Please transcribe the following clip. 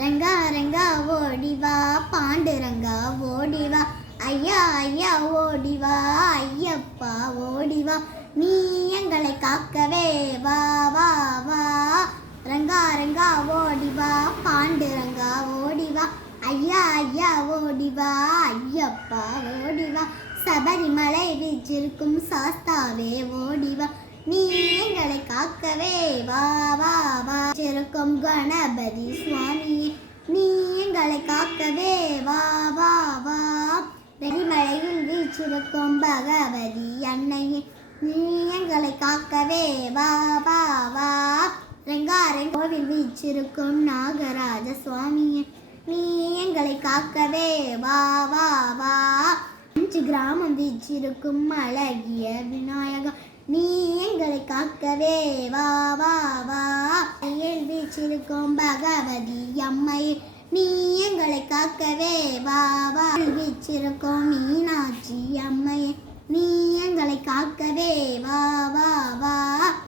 ரங்கா ரங்கா ஓடிவா பாண்டுரங்கா ஓடிவா ஐயா ஐயா ஓடிவா ஐயப்பா ஓடிவா நீ எங்களை காக்கவே வா வா வா ரங்கா ரங்கா ஓடிவா பாண்டுரங்கா ஓடிவா ஐயா ஐயா ஓடிவா ஐயப்பா ஓடிவா சபரிமலை வீச்சிருக்கும் சாஸ்தாவே ஓடிவா நீ எங்களை காக்கவே வா வா வா இருக்கும் கணபதி சுவாமியே நீ எங்களை காக்கவே வா வா வா வெறிமலையில் வீச்சிருக்கும் பகவதி அன்னையே நீ எங்களை காக்கவே வா வா வா ரெங்காரெங் கோவில் வீச்சிருக்கும் நாகராஜ சுவாமியே நீ எங்களை காக்கவே வா வா வா 5 கிராமம் வீச்சிருக்கும் அழகிய விநாயகா நீ எங்களை காக்கவே வா வா வா வீச்சிருக்கும் பகவதி அம்மை நீ எங்களை காக்கவே வா வா வீச்சிருக்கும் மீனாட்சி அம்மையே நீ எங்களை காக்கவே வா